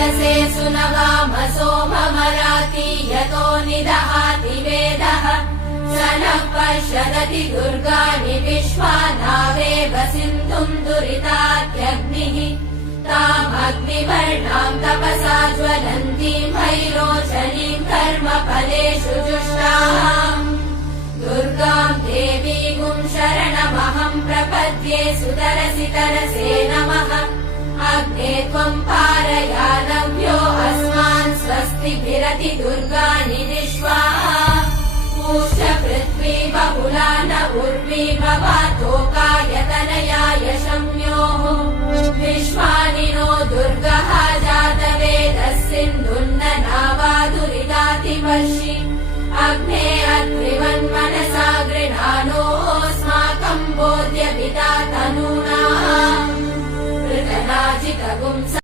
वेदसे सुनगाम सोममराति यतो निदहाति वेदः स नः पश्यदति दुर्गाणि विश्वानावेव सिन्धुम् दुरिताद्यग्निः तामग्निवर्णाम् तपसा ज्वलन्तीम् भैरोचनीम् कर्मफलेषु जुष्टाम् दुर्गाम् देवीगुम् शरणमहम् प्रपद्ये सुतरसि तरसे नमः अग्ने त्वम् पारयानव्यो अस्मान् स्वस्तिभिरति दुर्गाणि विश्वाः पूष्य पृथ्वी बहुला न उर्वी भवातोकायतनयाय शम्योः विश्वानि नो